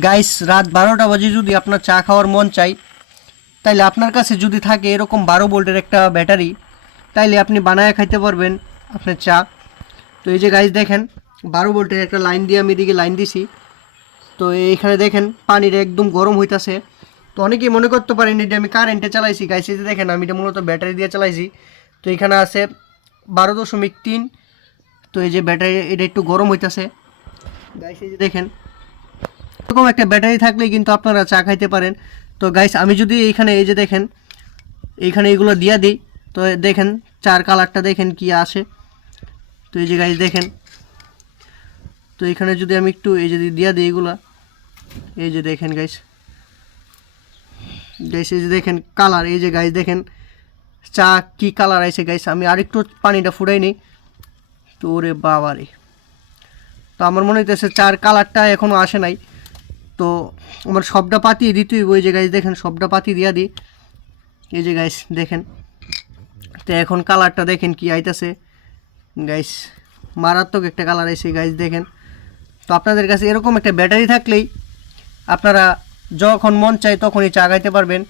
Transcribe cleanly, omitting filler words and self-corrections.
Guys রাত 12টা বাজে যদি আপনার চা খাওয়ার মন চাই, তাইলে আপনার কাছে যদি থাকে এরকম 12 ভোল্টের একটা ব্যাটারি, তাইলে আপনি বানায় খাইতে পারবেন আপনার চা। তো এই যে গাইস দেখেন 12 ভোল্টের একটা লাইন দিয়ে আমি এদিকে লাইন দিছি। তো এইখানে দেখেন পানির একদম গরম হইতাছে। তো অনেকেই মনে করতে পারেন এটা আমি কারেন্টে চালাইছি। গাইস এই যে দেখেন আমি এটা মূলত ব্যাটারি দিয়ে চালাইছি। তো এখানে আছে 12.3। তো এই যে ব্যাটারি এটা একটু গরম হইতাছে। গাইস এই যে দেখেন এরকম একটা ব্যাটারি থাকলেই কিন্তু আপনারা চা খাইতে পারেন। তো গাইস আমি যদি এইখানে এই যে দেখেন এইখানে এগুলো দিয়া দিই, তো দেখেন চার কালারটা দেখেন কি আসে। তো এই যে গাইস দেখেন, তো এখানে যদি আমি একটু এই যদি দিয়া দিই এগুলা, এই যে দেখেন গাইস গাইস এই যে দেখেন কালার, এই যে গাইস দেখেন চা কি কালার আইছে। গাইস আমি আরেকটু পানিটা ফুটাই নিই। তো ওরে বাবা রে, তো আমার মনে হইতেছে চার কালারটা এখনও আসে নাই। তো আমার সবটা পাতিয়ে দিতেই ওই যে গাইস দেখেন সবটা পাতি দিয়া দিই। এই যে গাইস দেখেন, তো এখন কালারটা দেখেন কি আইতাছে গাইস, মারাত্মক একটা কালার আইছে গাইস দেখেন। তো আপনাদের কাছে এরকম একটা ব্যাটারি থাকলেই আপনারা যখন মন চায় তখনই চা খাইতে পারবেন।